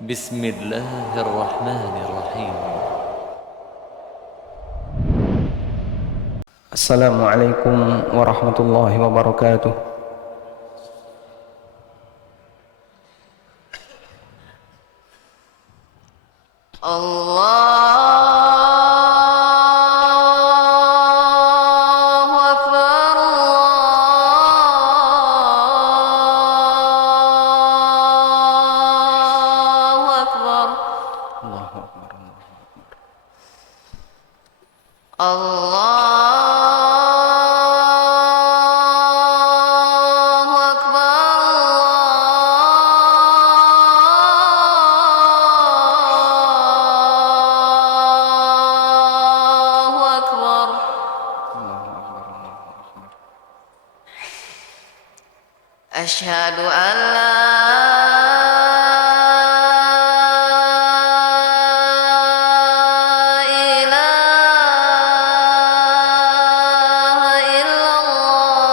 بسم الله الرحمن الرحيم. السلام عليكم ورحمة الله وبركاته. الله أكبر الله أكبر الله أكبر. الله أكبر الله أكبر أشهد أن لا إله إلا الله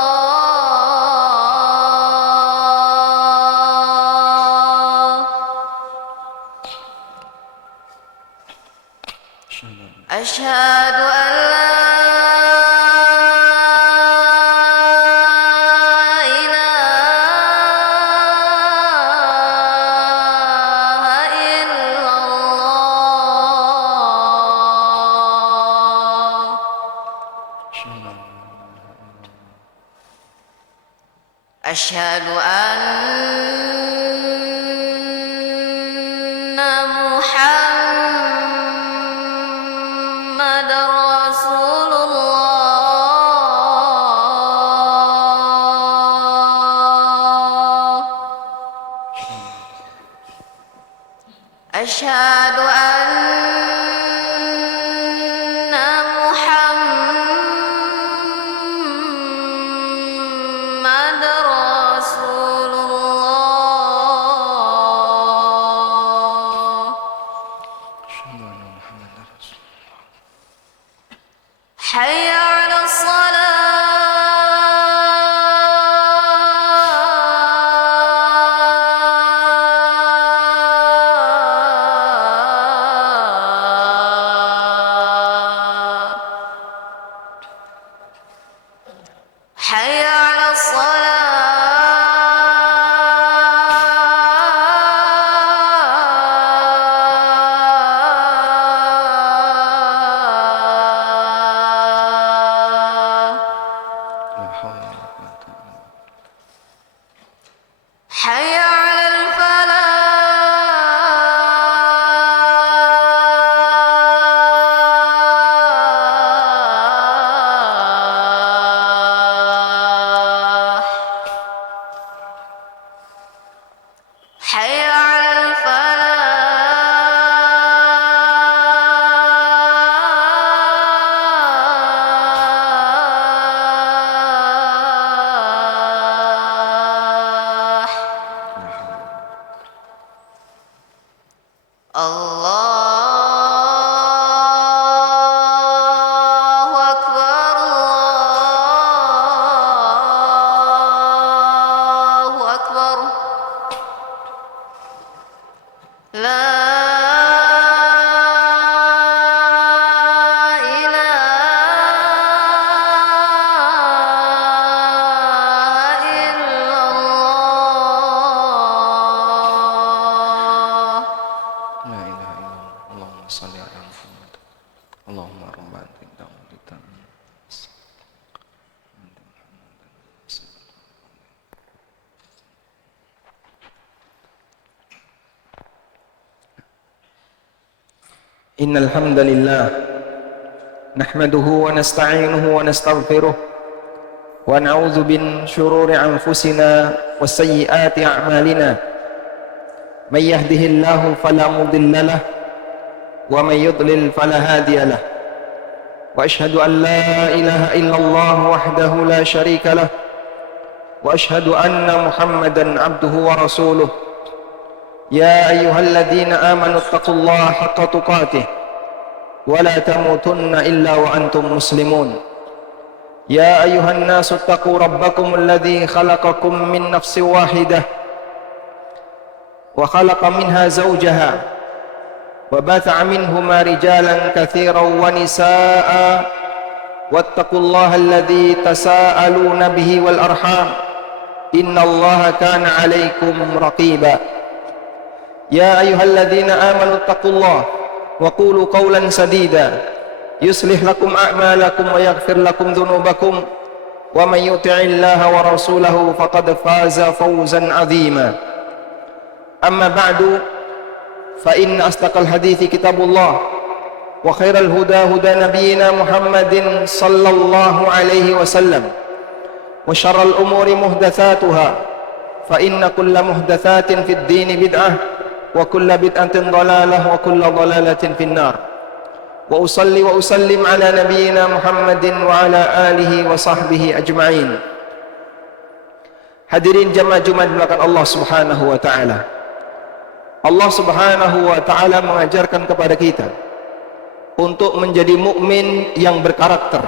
أشهد أن لا إله إلا الله أشهد أن محمد رسول الله أشهد أن محمد رسول الله حي على الصلاة حي على الصلاة حي على الفلاح حي على الفلاح الله أكبر الله أكبر لا إله إلا الله لا إله إلا الله. اللهم صل على محمد. اللهم رب إن الحمد لله نحمده ونستعينه ونستغفره ونعوذ من شرور أنفسنا وسيئات أعمالنا. من يهده الله فلا مضل له ومن يضلل فلا هادي له. وأشهد أن لا إله إلا الله وحده لا شريك له وأشهد أن محمدا عبده ورسوله. يا أيها الذين آمنوا اتقوا الله حق تقاته ولا تموتن إلا وأنتم مسلمون. يا أيها الناس اتقوا ربكم الذي خلقكم من نفس واحدة وخلق منها زوجها وبث منهما رجالا كثيرا ونساء واتقوا الله الذي تساءلون به والأرحام إن الله كان عليكم رقيبا يا أيها الذين آمنوا اتقوا الله وقولوا قولا سديدا يصلح لكم أعمالكم ويغفر لكم ذنوبكم ومن يطع الله ورسوله فقد فاز فوزا عظيما أما بعد فإن أصدق الحديث كتاب الله وخير الهدى هدى نبينا محمد صلى الله عليه وسلم وشر الأمور محدثاتها فإن كل محدثات في الدين بدعة وكل بدعة ضلالة وكل ضلالة في النار وأصلي وأسلم على نبينا محمد وعلى آله وصحبه أجمعين. Hadirin jamaah Jumat dimuliakan Allah Subhanahu wa taala. Allah Subhanahu wa taala mengajarkan kepada kita untuk menjadi mukmin yang berkarakter.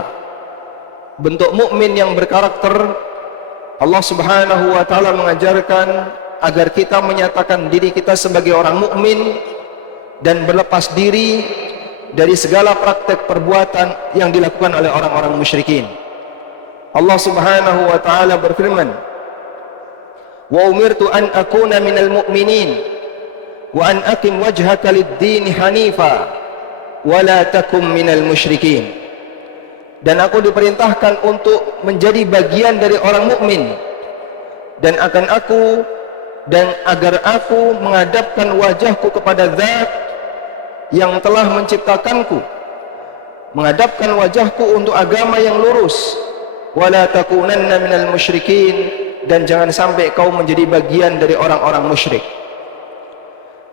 Bentuk mukmin yang berkarakter, Allah Subhanahu wa taala mengajarkan agar kita menyatakan diri kita sebagai orang mukmin dan berlepas diri dari segala praktek perbuatan yang dilakukan oleh orang-orang musyrikin. Allah Subhanahu wa taala berfirman, "Wa umirtu an akuna minal mu'minin wa an aqim wajhaka lid-din hanifa wa la takum minal musyrikin." Dan aku diperintahkan untuk menjadi bagian dari orang mukmin dan agar aku menghadapkan wajahku kepada Zat yang telah menciptakanku, menghadapkan wajahku untuk agama yang lurus, wala takunanna minal musyrikin, dan jangan sampai kau menjadi bagian dari orang-orang musyrik.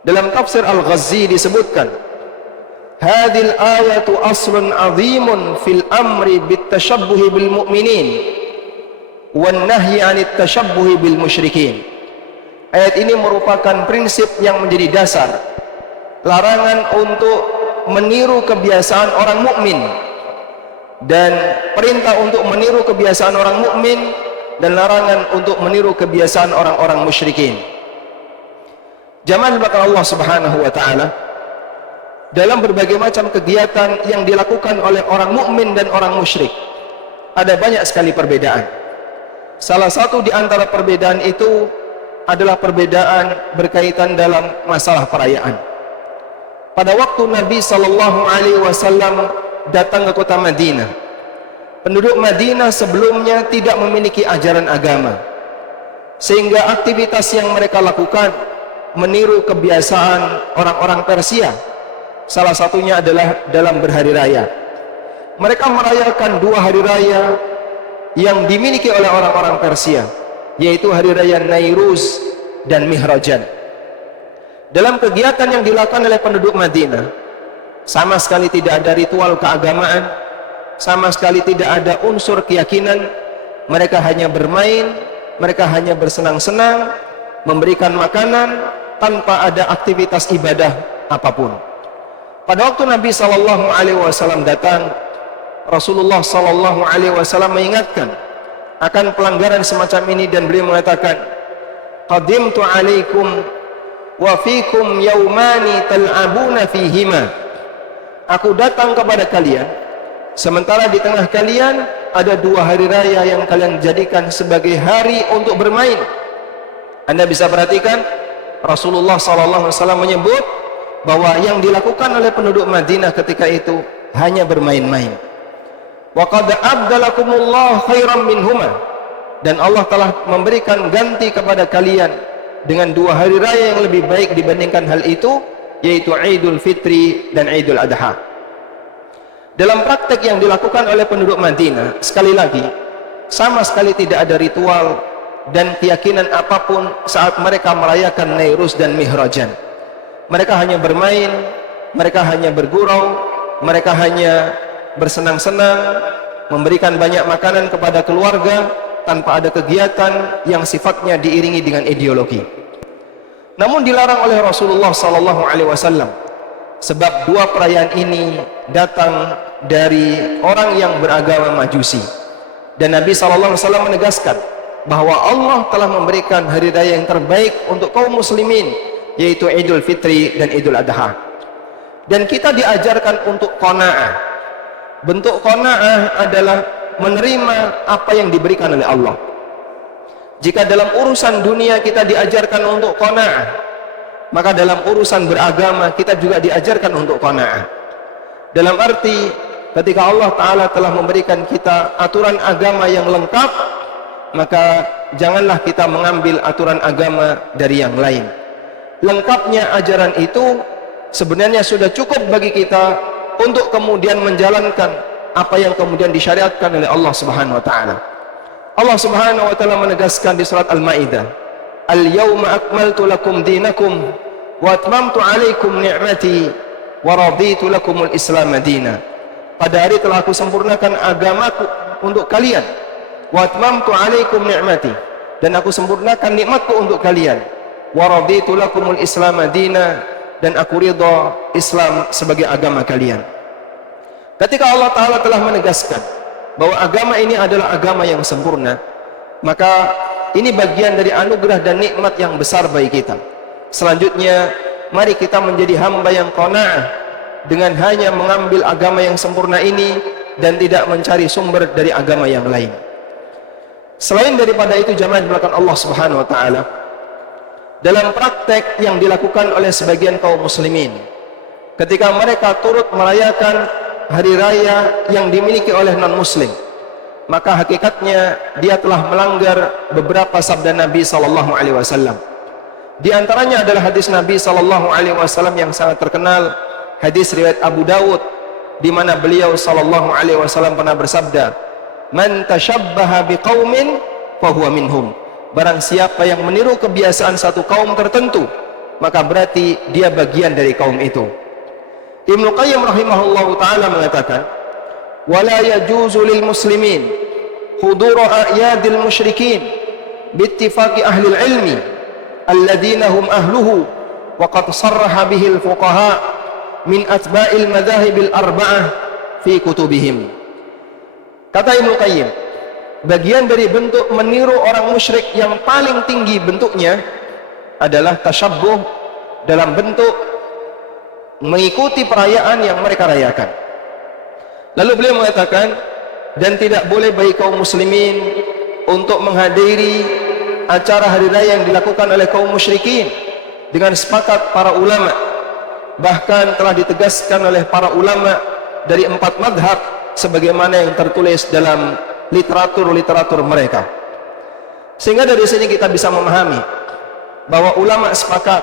Dalam tafsir Al-Ghazi disebutkan, hadhil ayatu aslun azimun fil amri bitashabbuhi bil mu'minin wan nahyi 'anit tashabbuhi bil musyrikin. Ayat ini merupakan prinsip yang menjadi dasar, larangan untuk meniru kebiasaan orang mukmin dan perintah untuk meniru kebiasaan orang mukmin dan larangan untuk meniru kebiasaan orang-orang musyrikin. Jamaah dimuliakan Allah Subhanahu wa taala, dalam berbagai macam kegiatan yang dilakukan oleh orang mukmin dan orang musyrik ada banyak sekali perbedaan. Salah satu di antara perbedaan itu adalah perbedaan berkaitan dalam masalah perayaan. Pada waktu Nabi SAW datang ke kota Madinah, penduduk Madinah sebelumnya tidak memiliki ajaran agama, sehingga aktivitas yang mereka lakukan meniru kebiasaan orang-orang Persia. Salah satunya adalah dalam berhari raya. Mereka merayakan dua hari raya yang dimiliki oleh orang-orang Persia, yaitu hari raya Nairuz dan Mihrajan. Dalam kegiatan yang dilakukan oleh penduduk Madinah, sama sekali tidak ada ritual keagamaan, sama sekali tidak ada unsur keyakinan. Mereka hanya bermain, mereka hanya bersenang-senang, memberikan makanan tanpa ada aktivitas ibadah apapun. Pada waktu Nabi SAW datang, Rasulullah SAW mengingatkan akan pelanggaran semacam ini dan beliau mengatakan, "Qadimtu alaikum wa fikum yaumani tal'abuna fihima." Aku datang kepada kalian, sementara di tengah kalian ada dua hari raya yang kalian jadikan sebagai hari untuk bermain. Anda bisa perhatikan, Rasulullah SAW menyebut bahwa yang dilakukan oleh penduduk Madinah ketika itu hanya bermain-main. Wa qad abdalakumullah khairan minhuma, dan Allah telah memberikan ganti kepada kalian dengan dua hari raya yang lebih baik dibandingkan hal itu, yaitu Idul Fitri dan Idul Adha. Dalam praktek yang dilakukan oleh penduduk Madinah, sekali lagi, sama sekali tidak ada ritual dan keyakinan apapun saat mereka merayakan Nairuz dan Mihrajan. Mereka hanya bermain, mereka hanya bergurau, mereka hanya bersenang-senang, memberikan banyak makanan kepada keluarga, tanpa ada kegiatan yang sifatnya diiringi dengan ideologi. Namun dilarang oleh Rasulullah SAW, sebab dua perayaan ini datang dari orang yang beragama Majusi. Dan Nabi SAW menegaskan bahwa Allah telah memberikan hari raya yang terbaik untuk kaum muslimin, yaitu Idul Fitri dan Idul Adha. Dan kita diajarkan untuk qanaah. Bentuk qanaah adalah menerima apa yang diberikan oleh Allah. Jika dalam urusan dunia kita diajarkan untuk qanaah, maka dalam urusan beragama kita juga diajarkan untuk qanaah. Dalam arti ketika Allah Ta'ala telah memberikan kita aturan agama yang lengkap, maka janganlah kita mengambil aturan agama dari yang lain. Lengkapnya ajaran itu sebenarnya sudah cukup bagi kita untuk kemudian menjalankan apa yang kemudian disyariatkan oleh Allah Subhanahu wa taala. Allah Subhanahu wa taala menegaskan di surat Al-Maidah, "Al-yauma akmaltu lakum dinakum wa atmamtu 'alaikum ni'mati wa raditu lakumul Islam madina." Pada hari telah aku sempurnakan agamaku untuk kalian. Wa atmamtu 'alaikum ni'mati, dan aku sempurnakan nikmatku untuk kalian. Wa raditu lakumul Islam madina, dan aku ridha Islam sebagai agama kalian. Ketika Allah Ta'ala telah menegaskan bahwa agama ini adalah agama yang sempurna, maka ini bagian dari anugerah dan nikmat yang besar bagi kita. Selanjutnya, mari kita menjadi hamba yang qanaah dengan hanya mengambil agama yang sempurna ini dan tidak mencari sumber dari agama yang lain. Selain daripada itu, jamaah belakang Allah Subhanahu wa taala, dalam praktek yang dilakukan oleh sebagian kaum muslimin ketika mereka turut merayakan hari raya yang dimiliki oleh non-muslim, maka hakikatnya dia telah melanggar beberapa sabda Nabi SAW. Di antaranya adalah hadis Nabi SAW yang sangat terkenal, hadis riwayat Abu Dawud, di mana beliau SAW pernah bersabda, "Man tashabbaha biqaumin fahuwa minhum." Barang siapa yang meniru kebiasaan satu kaum tertentu, maka berarti dia bagian dari kaum itu. Ibnu Qayyim rahimahullahu ta'ala mengatakan, "Wala yajuzu lil muslimin huduru a'yadil musyrikin bittifaqi ahli ilmi alladhina hum ahluhu wa qad sarraha bihil fuqaha min atba'il madhahibil arba'ah fi kutubihim." Kata Ibnu Qayyim, bagian dari bentuk meniru orang musyrik yang paling tinggi bentuknya adalah tasyabbuh dalam bentuk mengikuti perayaan yang mereka rayakan. Lalu beliau mengatakan, dan tidak boleh bagi kaum muslimin untuk menghadiri acara hari raya yang dilakukan oleh kaum musyrikin dengan sepakat para ulama. Bahkan telah ditegaskan oleh para ulama dari 4 madhab sebagaimana yang tertulis dalam literatur mereka. Sehingga dari sini kita bisa memahami bahwa ulama sepakat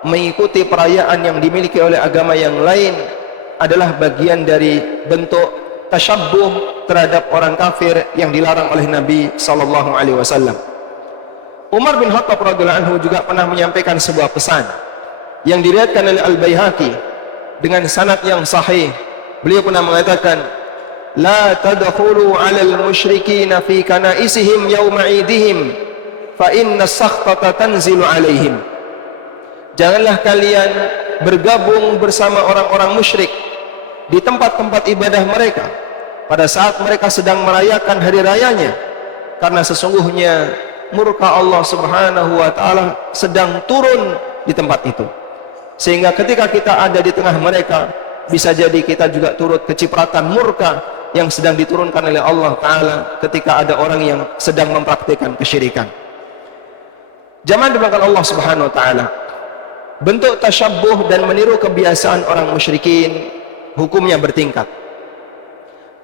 mengikuti perayaan yang dimiliki oleh agama yang lain adalah bagian dari bentuk tasyabbuh terhadap orang kafir yang dilarang oleh Nabi SAW. Umar bin Khattab radhiyallahu anhu juga pernah menyampaikan sebuah pesan yang diriwayatkan oleh Al-Baihaqi dengan sanad yang sahih. Beliau pernah mengatakan, "La tadkhulu 'alal musyrikina fi kanaisihim yawma 'idihim fa inna as-sakhtata tanzilu 'alaihim." Janganlah kalian bergabung bersama orang-orang musyrik di tempat-tempat ibadah mereka pada saat mereka sedang merayakan hari rayanya, karena sesungguhnya murka Allah Subhanahu wa taala sedang turun di tempat itu. Sehingga ketika kita ada di tengah mereka, bisa jadi kita juga turut kecipratan murka yang sedang diturunkan oleh Allah Ta'ala ketika ada orang yang sedang mempraktikkan kesyirikan. Jamaah dimulakan Allah Subhanahu wa Ta'ala, bentuk tasyabbuh dan meniru kebiasaan orang musyrikin hukumnya bertingkat.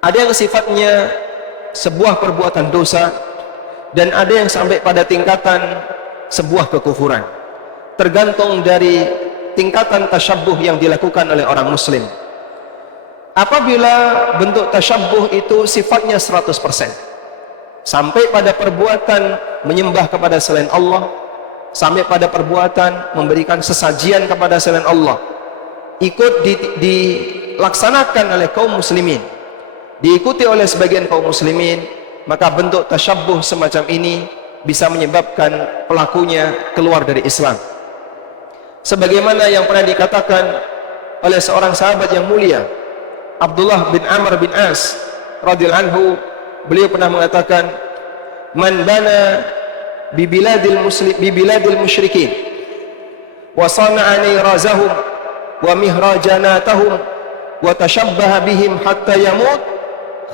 Ada yang sifatnya sebuah perbuatan dosa, dan ada yang sampai pada tingkatan sebuah kekufuran, tergantung dari tingkatan tasyabbuh yang dilakukan oleh orang muslim. Apabila bentuk tasyabbuh itu sifatnya 100%, sampai pada perbuatan menyembah kepada selain Allah, sampai pada perbuatan memberikan sesajian kepada selain Allah, ikut dilaksanakan oleh kaum muslimin, diikuti oleh sebagian kaum muslimin, maka bentuk tasyabbuh semacam ini bisa menyebabkan pelakunya keluar dari Islam. Sebagaimana yang pernah dikatakan oleh seorang sahabat yang mulia, Abdullah bin Amr bin As radhiyallahu anhu, beliau pernah mengatakan, "Man bana bi biladil musyrikin wa sana'a nirazahum wa mihrajanatahum wa tashabbaha bihim hatta yamut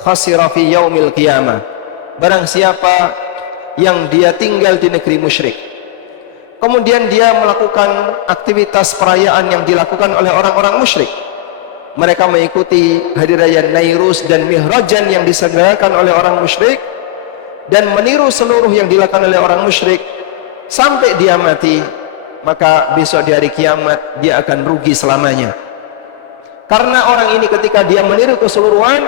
khasira fi yaumil qiyamah. Barang siapa yang dia tinggal di negeri musyrik, kemudian dia melakukan aktivitas perayaan yang dilakukan oleh orang-orang musyrik, mereka mengikuti hari raya Nairuz dan Mihrajan yang diselenggarakan oleh orang musyrik, dan meniru seluruh yang dilakukan oleh orang musyrik sampai dia mati, maka besok di hari kiamat dia akan rugi selamanya. Karena orang ini ketika dia meniru keseluruhan,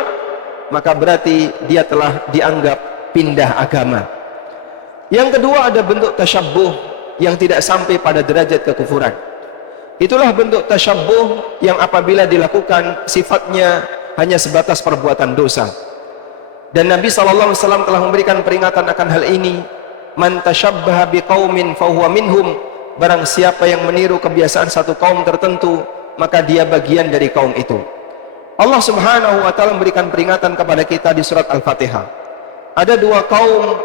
maka berarti dia telah dianggap pindah agama. Yang kedua, ada bentuk tasyabbuh yang tidak sampai pada derajat kekufuran. Itulah bentuk tasyabbuh yang apabila dilakukan sifatnya hanya sebatas perbuatan dosa. Dan Nabi SAW telah memberikan peringatan akan hal ini. Man tasyabbaha biqaumin fahuwa minhum. Barang siapa yang meniru kebiasaan satu kaum tertentu, maka dia bagian dari kaum itu. Allah Subhanahu wa ta'ala memberikan peringatan kepada kita di surat Al-Fatihah. Ada dua kaum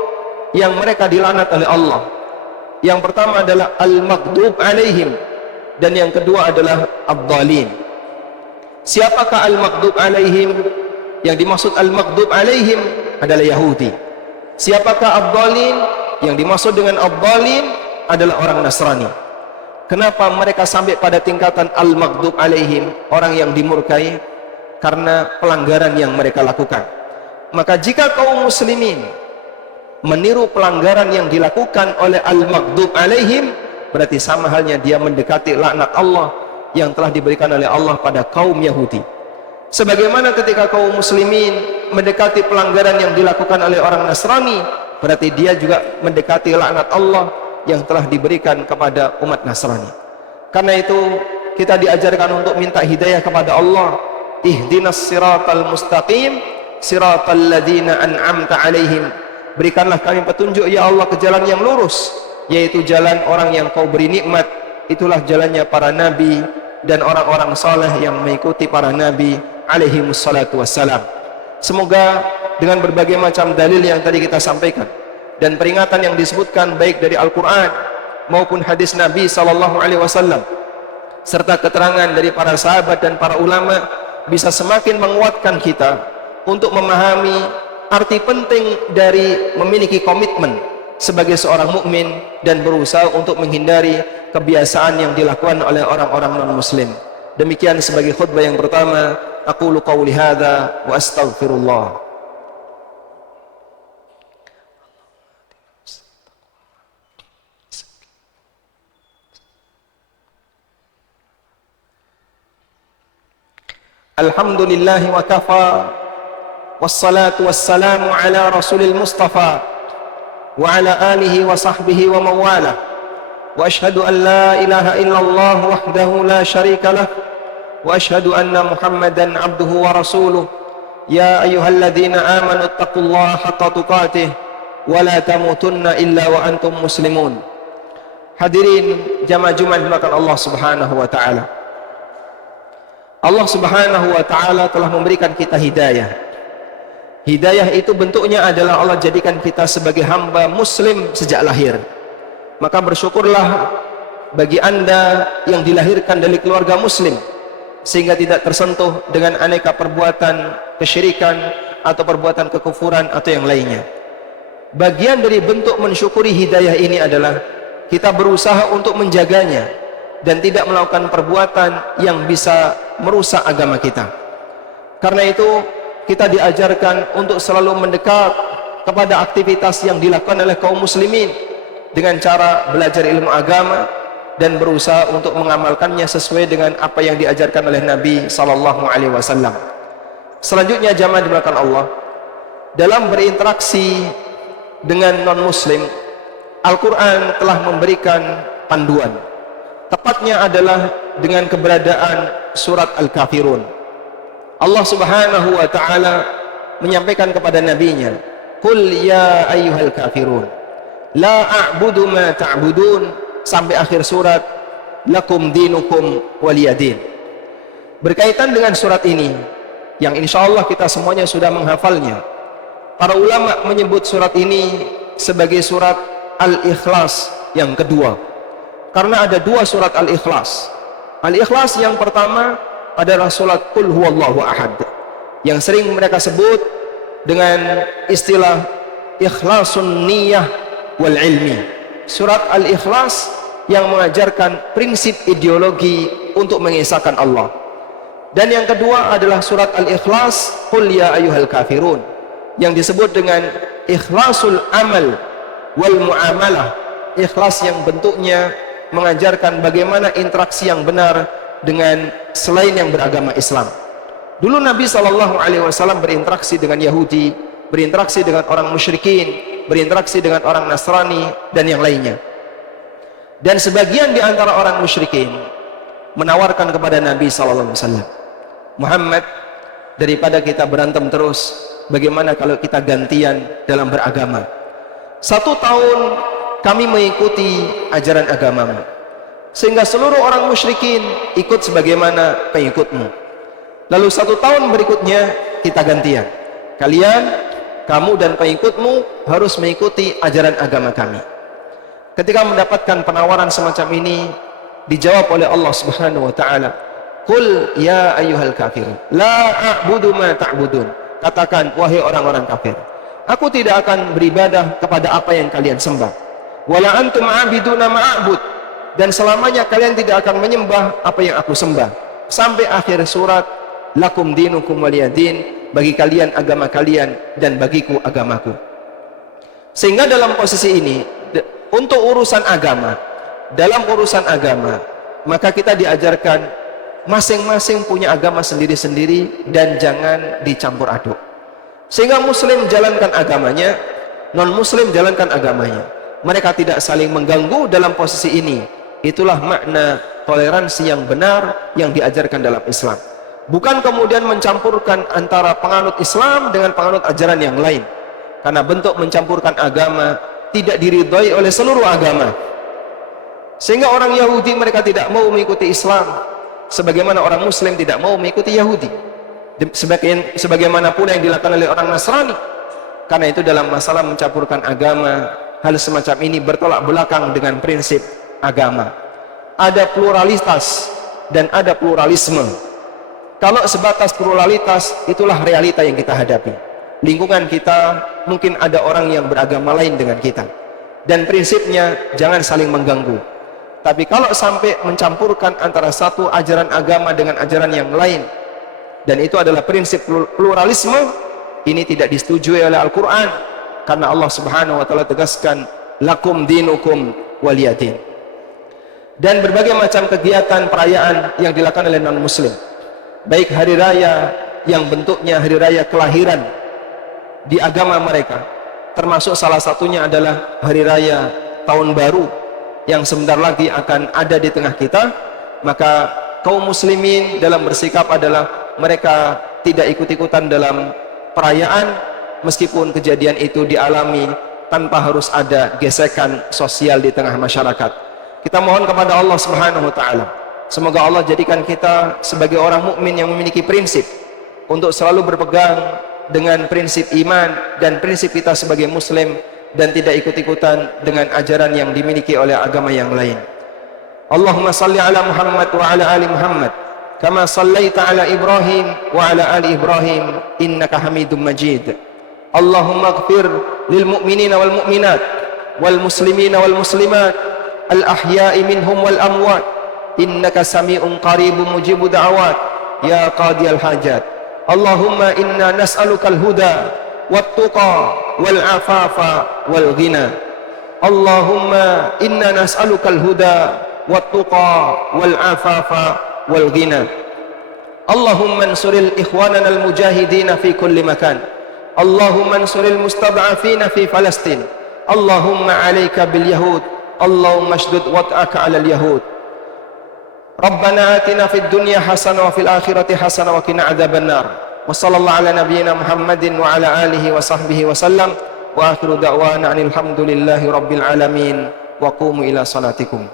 yang mereka dilaknat oleh Allah. Yang pertama adalah al-maghdub alaihim, dan yang kedua adalah ad-dhalin. Siapakah al-maghdub alaihim? Yang dimaksud al-maghdub alaihim adalah Yahudi. Siapakah ad-dhalin? Yang dimaksud dengan ad-dhalin adalah orang Nasrani. Kenapa mereka sampai pada tingkatan al-maghdub alaihim, orang yang dimurkai? Karena pelanggaran yang mereka lakukan. Maka jika kaum muslimin meniru pelanggaran yang dilakukan oleh al-maghdub alaihim, berarti sama halnya dia mendekati laknat Allah yang telah diberikan oleh Allah pada kaum Yahudi. Sebagaimana ketika kaum muslimin mendekati pelanggaran yang dilakukan oleh orang Nasrani, berarti dia juga mendekati laknat Allah yang telah diberikan kepada umat Nasrani. Karena itu kita diajarkan untuk minta hidayah kepada Allah. Ihdinas siratal mustaqim siratal ladzina an'amta alaihim. Berikanlah kami petunjuk ya Allah ke jalan yang lurus, yaitu jalan orang yang kau beri nikmat. Itulah jalannya para nabi dan orang-orang saleh yang mengikuti para nabi alaihi wassalatu wassalam. Semoga dengan berbagai macam dalil yang tadi kita sampaikan dan peringatan yang disebutkan baik dari Al-Quran maupun hadis Nabi SAW serta keterangan dari para sahabat dan para ulama bisa semakin menguatkan kita untuk memahami arti penting dari memiliki komitmen sebagai seorang mukmin dan berusaha untuk menghindari kebiasaan yang dilakukan oleh orang-orang non-muslim. Demikian sebagai khutbah yang pertama. Aqulu qawli hadza wa astaghfirullah. Alhamdulillah wa kafa, wassalatu wassalamu ala rasulil mustafa wa ala alihi wa sahbihi wa mawala. Wa ashhadu an la ilaha illallah wahdahu la syarika lah, wa ashhadu anna muhammadan abduhu wa rasuluh. Ya ayyuhalladzina amanu taqullaha haqqa tuqatih wa la tamutunna illa wa antum muslimun. Hadirin jamaah Jumat dimuliakan Allah Subhanahu wa taala. Allah Subhanahu wa taala telah memberikan kita hidayah. Hidayah itu bentuknya adalah Allah jadikan kita sebagai hamba muslim sejak lahir. Maka bersyukurlah bagi Anda yang dilahirkan dari keluarga muslim, sehingga tidak tersentuh dengan aneka perbuatan kesyirikan atau perbuatan kekufuran atau yang lainnya. Bagian dari bentuk mensyukuri hidayah ini adalah kita berusaha untuk menjaganya dan tidak melakukan perbuatan yang bisa merusak agama kita. Karena itu kita diajarkan untuk selalu mendekat kepada aktivitas yang dilakukan oleh kaum muslimin dengan cara belajar ilmu agama dan berusaha untuk mengamalkannya sesuai dengan apa yang diajarkan oleh Nabi SAW. Selanjutnya jamaah dimulakan Allah, dalam berinteraksi dengan non-muslim, Al-Quran telah memberikan panduan. Tepatnya adalah dengan keberadaan surat Al-Kafirun. Allah Subhanahu wa ta'ala menyampaikan kepada nabinya, Qul ya ayyuhal kafirun la a'budu ma ta'budun, sampai akhir surat lakum dinukum waliyadin. Berkaitan dengan surat ini yang insyaallah kita semuanya sudah menghafalnya, para ulama menyebut surat ini sebagai surat Al-Ikhlas yang kedua. Karena ada dua surat Al-Ikhlas. Al-Ikhlas yang pertama adalah surat Qul Huwallahu Ahad, yang sering mereka sebut dengan istilah ikhlasun niyah wal ilmi. Surat Al-Ikhlas yang mengajarkan prinsip ideologi untuk mengesahkan Allah. Dan yang kedua adalah surat Al-Ikhlas Qul ya ayyuhal kafirun, yang disebut dengan ikhlasul amal wal muamalah, ikhlas yang bentuknya mengajarkan bagaimana interaksi yang benar dengan selain yang beragama Islam. Dulu Nabi SAW berinteraksi dengan Yahudi, berinteraksi dengan orang musyrikin, berinteraksi dengan orang Nasrani dan yang lainnya. Dan sebagian di antara orang musyrikin menawarkan kepada Nabi SAW, Muhammad, daripada kita berantem terus, bagaimana kalau kita gantian dalam beragama? 1 tahun kami mengikuti ajaran agamamu, sehingga seluruh orang musyrikin ikut sebagaimana pengikutmu. Lalu 1 tahun berikutnya kita gantian, kamu dan pengikutmu harus mengikuti ajaran agama kami. Ketika mendapatkan penawaran semacam ini, dijawab oleh Allah Subhanahu wa taala, Qul ya ayyuhal kafirun la a'budu ma ta'budun. Katakan, wahai orang-orang kafir, aku tidak akan beribadah kepada apa yang kalian sembah. Wala antum a'biduna ma'abud, dan selamanya kalian tidak akan menyembah apa yang aku sembah. Sampai akhir surat, lakum dinukum waliyadin, bagi kalian agama kalian dan bagiku agamaku. Sehingga dalam posisi ini, untuk urusan agama, dalam urusan agama, maka kita diajarkan masing-masing punya agama sendiri-sendiri dan jangan dicampur aduk. Sehingga muslim jalankan agamanya, non muslim jalankan agamanya. Mereka tidak saling mengganggu dalam posisi ini. Itulah makna toleransi yang benar yang diajarkan dalam Islam. Bukan kemudian mencampurkan antara penganut Islam dengan penganut ajaran yang lain. Karena bentuk mencampurkan agama tidak diridhai oleh seluruh agama. Sehingga orang Yahudi mereka tidak mau mengikuti Islam, sebagaimana orang Muslim tidak mau mengikuti Yahudi. Sebagaimana pula yang dilakukan oleh orang Nasrani. Karena itu dalam masalah mencampurkan agama, hal semacam ini bertolak belakang dengan prinsip agama. Ada pluralitas dan ada pluralisme. Kalau sebatas pluralitas, itulah realita yang kita hadapi. Lingkungan kita mungkin ada orang yang beragama lain dengan kita, dan prinsipnya jangan saling mengganggu. Tapi kalau sampai mencampurkan antara satu ajaran agama dengan ajaran yang lain, dan itu adalah prinsip pluralisme, ini tidak disetujui oleh Al-Quran. Karena Allah Subhanahu wa ta'ala tegaskan, lakum dinukum waliyadin. Dan berbagai macam kegiatan perayaan yang dilakukan oleh non-muslim, baik hari raya yang bentuknya hari raya kelahiran di agama mereka, termasuk salah satunya adalah hari raya tahun baru yang sebentar lagi akan ada di tengah kita. Maka kaum muslimin dalam bersikap adalah mereka tidak ikut-ikutan dalam perayaan, meskipun kejadian itu dialami tanpa harus ada gesekan sosial di tengah masyarakat. Kita mohon kepada Allah Subhanahu wa ta'ala, semoga Allah jadikan kita sebagai orang mukmin yang memiliki prinsip untuk selalu berpegang dengan prinsip iman dan prinsip kita sebagai muslim, dan tidak ikut-ikutan dengan ajaran yang dimiliki oleh agama yang lain. Allahumma salli ala Muhammad wa ala ali Muhammad kama sallaita ala Ibrahim wa ala ali Ibrahim innaka Hamidum Majid. Allahumma ighfir lil mu'minina wal mu'minat wal muslimina wal muslimat al ahya'i minhum wal amwat innaka sami'un qaribun mujibu da'awat ya qadiyal hajat. Allahumma inna nas'alukal huda wat-tuqa wal-afafa wal-ghina. Allahumma inna nas'alukal huda wat-tuqa wal-afafa wal-ghina. Allahumma ansuril ikhwanana al-mujahidin fi kulli makan. Allahumma ansuril mustad'afina fi Palestin. Allahumma 'alaika bil yahud. Allahumma shdud wat'aka 'alal yahud. Rabbana atina fid dunya hasanah wa fil akhirati hasanah wa qina adzaban nar. Wa sallallahu ala nabiyyina Muhammadin wa ala alihi wa sahbihi wa sallam. Wa akhiru da'wana alhamdulillahi rabbil alamin. Wa qumu ila salatikum.